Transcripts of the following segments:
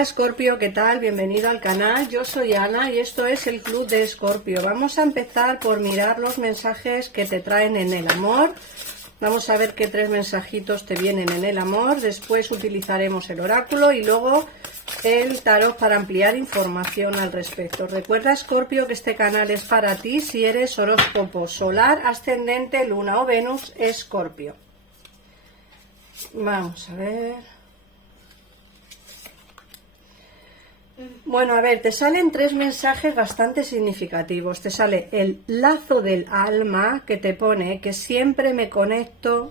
Hola Escorpio, ¿qué tal? Bienvenido al canal. Yo soy Ana y esto es el Club de Escorpio. Vamos a empezar por mirar los mensajes que te traen en el amor. Vamos a ver qué 3 mensajitos te vienen en el amor. Después utilizaremos el oráculo y luego el tarot para ampliar información al respecto. Recuerda, Escorpio, que este canal es para ti si eres horóscopo solar, ascendente, luna o Venus, Escorpio. Vamos a ver. Bueno, a ver, te salen 3 mensajes bastante significativos. Te sale el lazo del alma, que te pone que siempre me conecto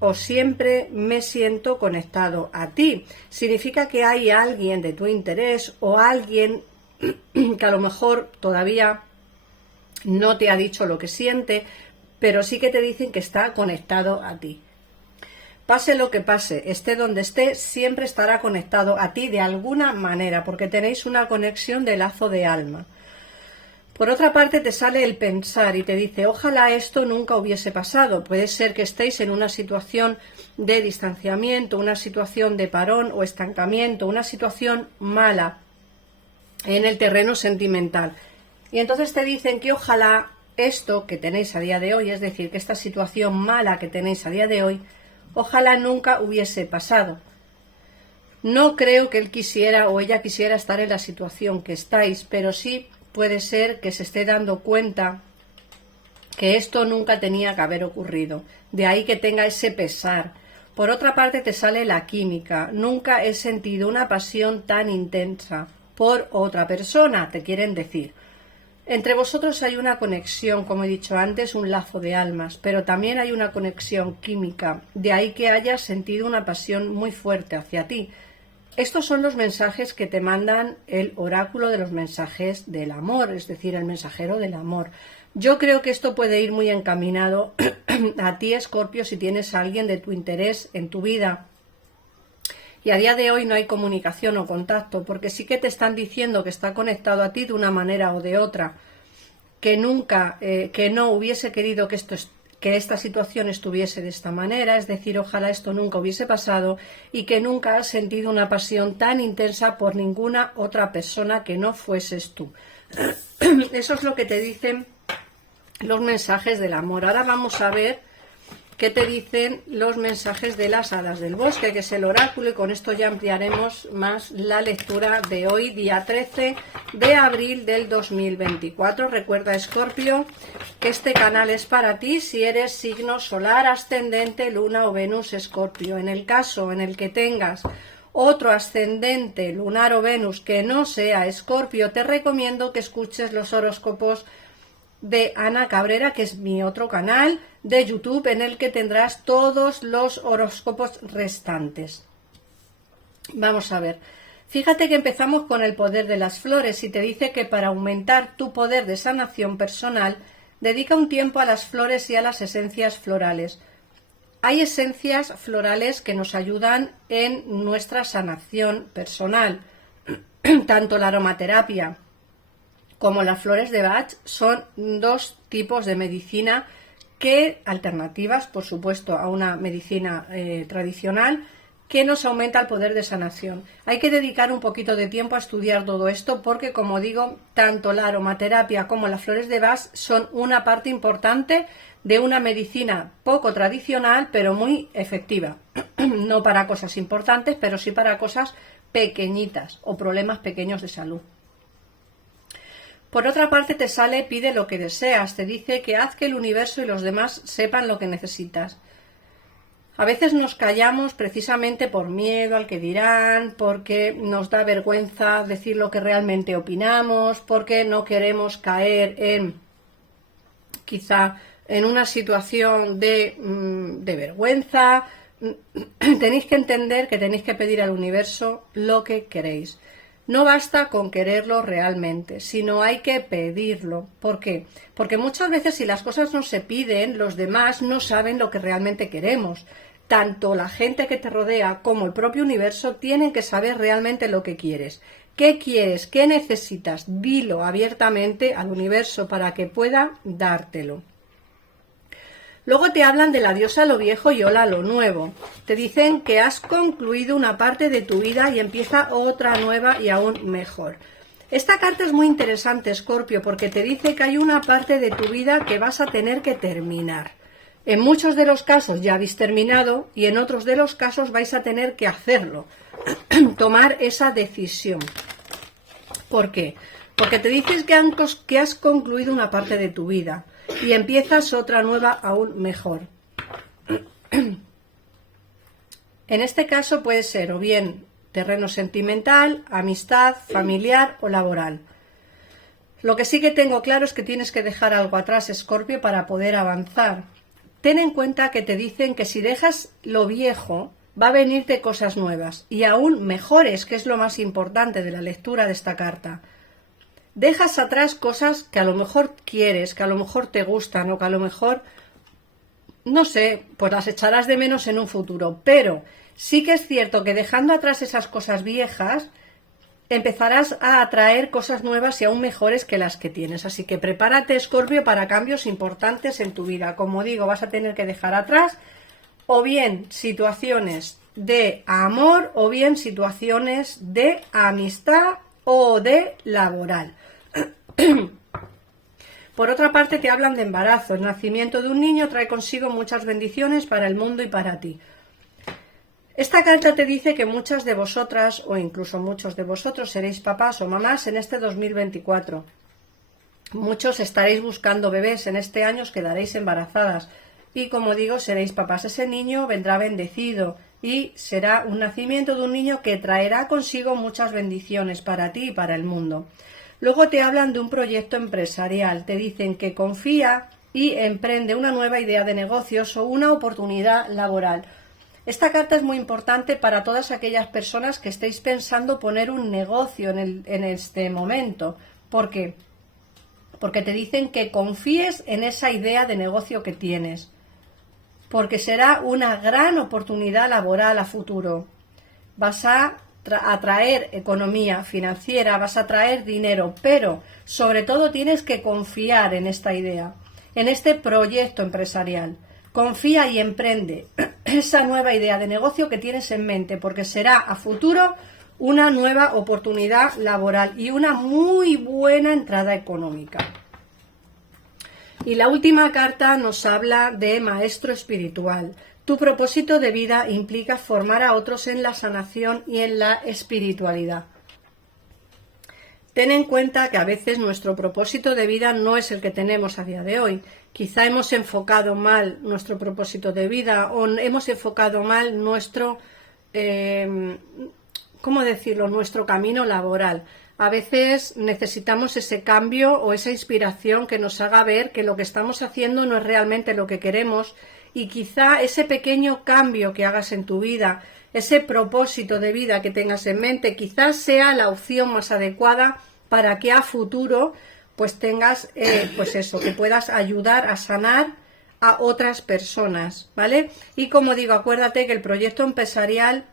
o siempre me siento conectado a ti. Significa que hay alguien de tu interés o alguien que a lo mejor todavía no te ha dicho lo que siente, pero sí que te dicen que está conectado a ti. Pase lo que pase, esté donde esté, siempre estará conectado a ti de alguna manera, porque tenéis una conexión de lazo de alma. Por otra parte, te sale el pensar y te dice, ojalá esto nunca hubiese pasado. Puede ser que estéis en una situación de distanciamiento, una situación de parón o estancamiento, una situación mala en el terreno sentimental. Y entonces te dicen que ojalá esto que tenéis a día de hoy, es decir, que esta situación mala que tenéis a día de hoy, ojalá nunca hubiese pasado. No creo que él quisiera o ella quisiera estar en la situación que estáis, pero sí puede ser que se esté dando cuenta que esto nunca tenía que haber ocurrido. De ahí que tenga ese pesar. Por otra parte te sale la química. Nunca he sentido una pasión tan intensa por otra persona, te quieren decir. Entre vosotros hay una conexión, como he dicho antes, un lazo de almas, pero también hay una conexión química, de ahí que hayas sentido una pasión muy fuerte hacia ti. Estos son los mensajes que te mandan el oráculo de los mensajes del amor, es decir, el mensajero del amor. Yo creo que esto puede ir muy encaminado a ti, Escorpio, si tienes a alguien de tu interés en tu vida. Y a día de hoy no hay comunicación o contacto, porque sí que te están diciendo que está conectado a ti de una manera o de otra, que nunca, que no hubiese querido que esta situación estuviese de esta manera, es decir, ojalá esto nunca hubiese pasado y que nunca has sentido una pasión tan intensa por ninguna otra persona que no fueses tú. Eso es lo que te dicen los mensajes del amor. Ahora vamos a ver ¿qué te dicen los mensajes de las hadas del bosque? Que es el oráculo, y con esto ya ampliaremos más la lectura de hoy, día 13 de abril del 2024. Recuerda, Escorpio, que este canal es para ti si eres signo solar, ascendente, luna o Venus, Escorpio. En el caso en el que tengas otro ascendente, lunar o Venus que no sea Escorpio, te recomiendo que escuches los horóscopos de Ana Cabrera, que es mi otro canal de YouTube, en el que tendrás todos los horóscopos restantes. Vamos a ver. Fíjate que empezamos con el poder de las flores y te dice que para aumentar tu poder de sanación personal, dedica un tiempo a las flores y a las esencias florales. Hay esencias florales que nos ayudan en nuestra sanación personal, tanto la aromaterapia como las flores de Bach son 2 tipos de medicina que, alternativas, por supuesto, a una medicina tradicional, que nos aumenta el poder de sanación. Hay que dedicar un poquito de tiempo a estudiar todo esto porque, como digo, tanto la aromaterapia como las flores de Bach son una parte importante de una medicina poco tradicional, pero muy efectiva. No para cosas importantes, pero sí para cosas pequeñitas o problemas pequeños de salud. Por otra parte te sale pide lo que deseas, te dice que haz que el universo y los demás sepan lo que necesitas. A veces nos callamos precisamente por miedo al que dirán, porque nos da vergüenza decir lo que realmente opinamos, porque no queremos caer en quizá en una situación de vergüenza. Tenéis que entender que tenéis que pedir al universo lo que queréis. No basta con quererlo realmente, sino hay que pedirlo. ¿Por qué? Porque muchas veces si las cosas no se piden, los demás no saben lo que realmente queremos. Tanto la gente que te rodea como el propio universo tienen que saber realmente lo que quieres. ¿Qué quieres? ¿Qué necesitas? Dilo abiertamente al universo para que pueda dártelo. Luego te hablan del adiós a lo viejo y hola a lo nuevo. Te dicen que has concluido una parte de tu vida y empieza otra nueva y aún mejor. Esta carta es muy interesante, Escorpio, porque te dice que hay una parte de tu vida que vas a tener que terminar. En muchos de los casos ya habéis terminado y en otros de los casos vais a tener que hacerlo, tomar esa decisión. ¿Por qué? Porque te dices que has concluido una parte de tu vida y empiezas otra nueva aún mejor. En este caso puede ser o bien terreno sentimental, amistad, familiar o laboral. Lo que sí que tengo claro es que tienes que dejar algo atrás, Escorpio, para poder avanzar. Ten en cuenta que te dicen que si dejas lo viejo, va a venirte cosas nuevas y aún mejores, que es lo más importante de la lectura de esta carta. Dejas atrás cosas que a lo mejor quieres, que a lo mejor te gustan o que a lo mejor, no sé, pues las echarás de menos en un futuro. Pero sí que es cierto que dejando atrás esas cosas viejas, empezarás a atraer cosas nuevas y aún mejores que las que tienes. Así que prepárate, Escorpio, para cambios importantes en tu vida. Como digo, vas a tener que dejar atrás o bien situaciones de amor o bien situaciones de amistad o de laboral. Por otra parte, te hablan de embarazo. El nacimiento de un niño trae consigo muchas bendiciones para el mundo y para ti. Esta carta te dice que muchas de vosotras, o incluso muchos de vosotros, seréis papás o mamás en este 2024. Muchos estaréis buscando bebés, en este año os quedaréis embarazadas. Y como digo, seréis papás. Ese niño vendrá bendecido y será un nacimiento de un niño que traerá consigo muchas bendiciones para ti y para el mundo. Luego te hablan de un proyecto empresarial. Te dicen que confía y emprende una nueva idea de negocios o una oportunidad laboral. Esta carta es muy importante para todas aquellas personas que estéis pensando poner un negocio en este momento. ¿Por qué? Porque te dicen que confíes en esa idea de negocio que tienes. Porque será una gran oportunidad laboral a futuro. Vas a atraer economía financiera, vas a traer dinero, pero sobre todo tienes que confiar en esta idea, en este proyecto empresarial. Confía y emprende esa nueva idea de negocio que tienes en mente, porque será a futuro una nueva oportunidad laboral y una muy buena entrada económica. Y la última carta nos habla de maestro espiritual. Tu propósito de vida implica formar a otros en la sanación y en la espiritualidad. Ten en cuenta que a veces nuestro propósito de vida no es el que tenemos a día de hoy. Quizá hemos enfocado mal nuestro propósito de vida o hemos enfocado mal nuestro, ¿cómo decirlo?, nuestro camino laboral. A veces necesitamos ese cambio o esa inspiración que nos haga ver que lo que estamos haciendo no es realmente lo que queremos y quizá ese pequeño cambio que hagas en tu vida, ese propósito de vida que tengas en mente, quizás sea la opción más adecuada para que a futuro pues tengas, pues eso, que puedas ayudar a sanar a otras personas, ¿vale? Y como digo, acuérdate que el proyecto empresarial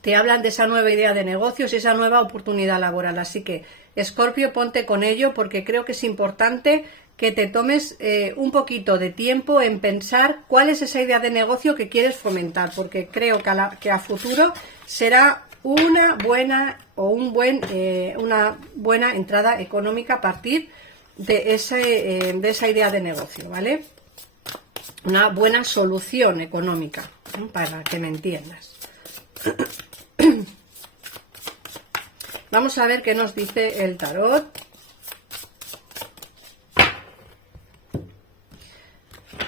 te hablan de esa nueva idea de negocios y esa nueva oportunidad laboral. Así que, Escorpio, ponte con ello porque creo que es importante que te tomes un poquito de tiempo en pensar cuál es esa idea de negocio que quieres fomentar, porque creo que a futuro será una buena entrada económica a partir de esa idea de negocio, ¿vale? Una buena solución económica, ¿no?, para que me entiendas. Vamos a ver qué nos dice el tarot.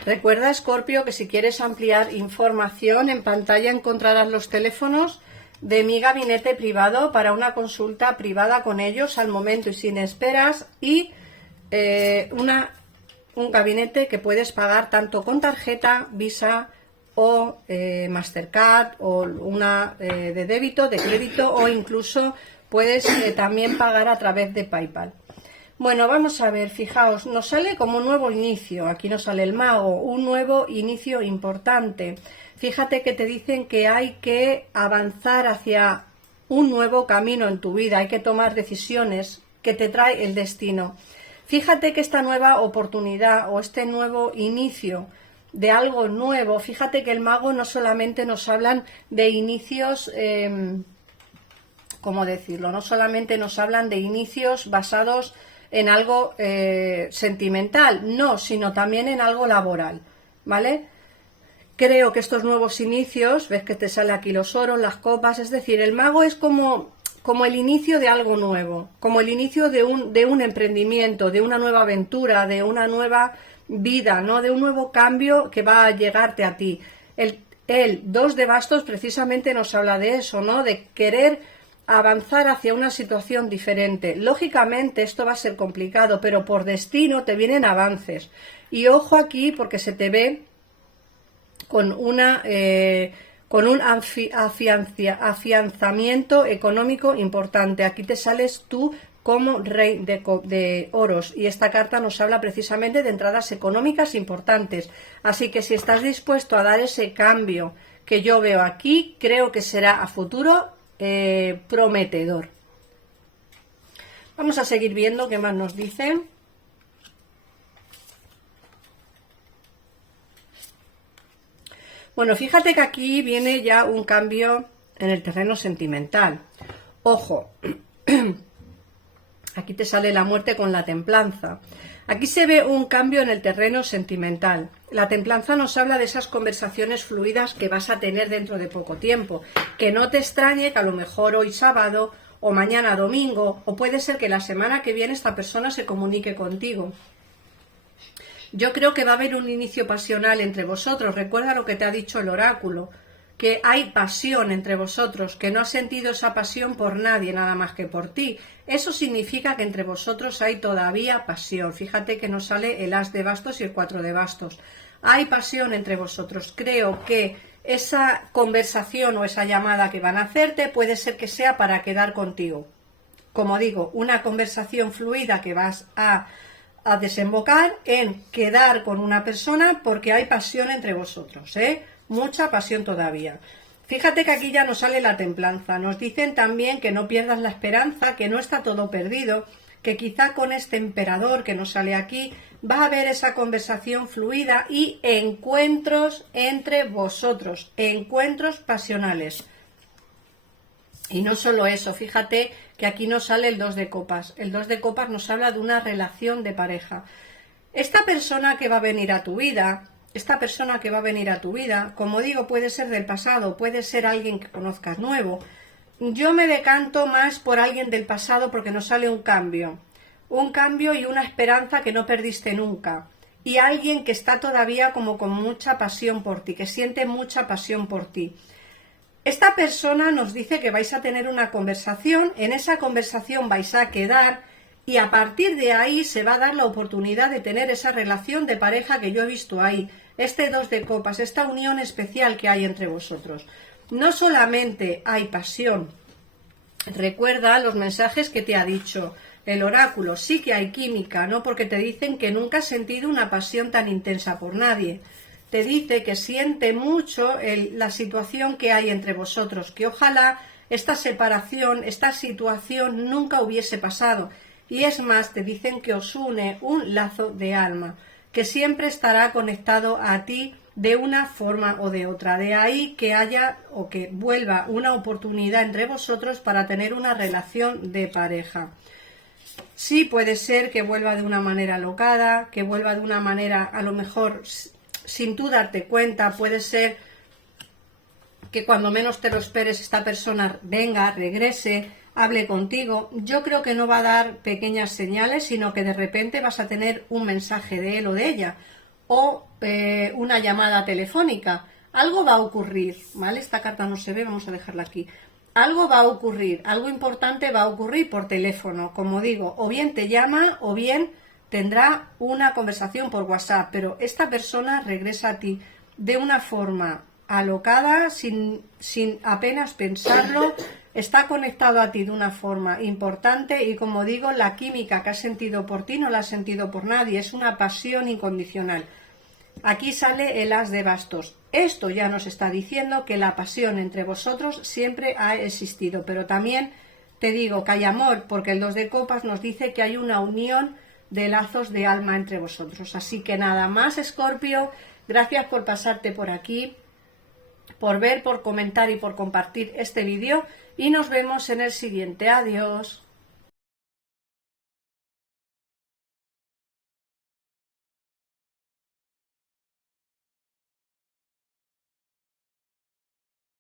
Recuerda, Escorpio, que si quieres ampliar información, en pantalla encontrarás los teléfonos de mi gabinete privado para una consulta privada con ellos al momento y sin esperas, y un gabinete que puedes pagar tanto con tarjeta, Visa o Mastercard, o una de débito, de crédito, o incluso puedes también pagar a través de PayPal. Bueno, vamos a ver, fijaos, nos sale como un nuevo inicio, aquí nos sale el mago, un nuevo inicio importante. Fíjate que te dicen que hay que avanzar hacia un nuevo camino en tu vida, hay que tomar decisiones que te trae el destino. Fíjate que esta nueva oportunidad o este nuevo inicio de algo nuevo, fíjate que el mago no solamente nos hablan de inicios, ¿cómo decirlo? No solamente nos hablan de inicios basados en algo sentimental, no, sino también en algo laboral, ¿vale? Creo que estos nuevos inicios, ves que te sale aquí los oros, las copas, es decir, el mago es como el inicio de algo nuevo, como el inicio de un emprendimiento, de una nueva aventura, de una nueva vida, ¿no? De un nuevo cambio que va a llegarte a ti. El 2 de bastos precisamente nos habla de eso, ¿no? De querer avanzar hacia una situación diferente. Lógicamente esto va a ser complicado, pero por destino te vienen avances. Y ojo aquí porque se te ve con un afianzamiento económico importante. Aquí te sales tú como rey de oros y esta carta nos habla precisamente de entradas económicas importantes. Así que si estás dispuesto a dar ese cambio que yo veo aquí, creo que será a futuro prometedor. Vamos a seguir viendo qué más nos dicen. Bueno, fíjate que aquí viene ya un cambio en el terreno sentimental. Ojo, aquí te sale la muerte con la templanza. Aquí se ve un cambio en el terreno sentimental. La templanza nos habla de esas conversaciones fluidas que vas a tener dentro de poco tiempo. Que no te extrañe que a lo mejor hoy sábado o mañana domingo, o puede ser que la semana que viene esta persona se comunique contigo. Yo creo que va a haber un inicio pasional entre vosotros. Recuerda lo que te ha dicho el oráculo, que hay pasión entre vosotros, que no has sentido esa pasión por nadie, nada más que por ti. Eso significa que entre vosotros hay todavía pasión. Fíjate que nos sale el as de bastos y el 4 de bastos. Hay pasión entre vosotros. Creo que esa conversación o esa llamada que van a hacerte puede ser que sea para quedar contigo. Como digo, una conversación fluida que vas a desembocar en quedar con una persona porque hay pasión entre vosotros, mucha pasión todavía. Fíjate que aquí ya nos sale la templanza. Nos dicen también que no pierdas la esperanza, que no está todo perdido, que quizá con este emperador que nos sale aquí va a haber esa conversación fluida y encuentros entre vosotros, encuentros pasionales. Y no solo eso, fíjate que aquí nos sale el 2 de copas. El 2 de copas nos habla de una relación de pareja. Esta persona que va a venir a tu vida, como digo, puede ser del pasado, puede ser alguien que conozcas nuevo. Yo me decanto más por alguien del pasado porque nos sale un cambio y una esperanza que no perdiste nunca. Y alguien que está todavía como con mucha pasión por ti, que siente mucha pasión por ti. Esta persona nos dice que vais a tener una conversación, en esa conversación vais a quedar y a partir de ahí se va a dar la oportunidad de tener esa relación de pareja que yo he visto ahí, este 2 de copas, esta unión especial que hay entre vosotros. No solamente hay pasión, recuerda los mensajes que te ha dicho el oráculo, sí que hay química, ¿no? Porque te dicen que nunca has sentido una pasión tan intensa por nadie. Te dice que siente mucho la situación que hay entre vosotros, que ojalá esta separación, esta situación nunca hubiese pasado. Y es más, te dicen que os une un lazo de alma, que siempre estará conectado a ti de una forma o de otra. De ahí que haya o que vuelva una oportunidad entre vosotros para tener una relación de pareja. Sí, puede ser que vuelva de una manera alocada, que vuelva de una manera a lo mejor sin tú darte cuenta, puede ser que cuando menos te lo esperes esta persona venga, regrese, hable contigo. Yo creo que no va a dar pequeñas señales, sino que de repente vas a tener un mensaje de él o de ella, o una llamada telefónica. Algo va a ocurrir, ¿vale? Esta carta no se ve, vamos a dejarla aquí. Algo va a ocurrir, algo importante va a ocurrir por teléfono, como digo, o bien te llama o bien tendrá una conversación por WhatsApp, pero esta persona regresa a ti de una forma alocada, sin apenas pensarlo, está conectado a ti de una forma importante y, como digo, la química que has sentido por ti no la has sentido por nadie, es una pasión incondicional. Aquí sale el as de bastos. Esto ya nos está diciendo que la pasión entre vosotros siempre ha existido, pero también te digo que hay amor, porque el 2 de copas nos dice que hay una unión de lazos de alma entre vosotros. Así que nada más, Escorpio, gracias por pasarte por aquí, por ver, por comentar y por compartir este vídeo, y nos vemos en el siguiente. Adiós.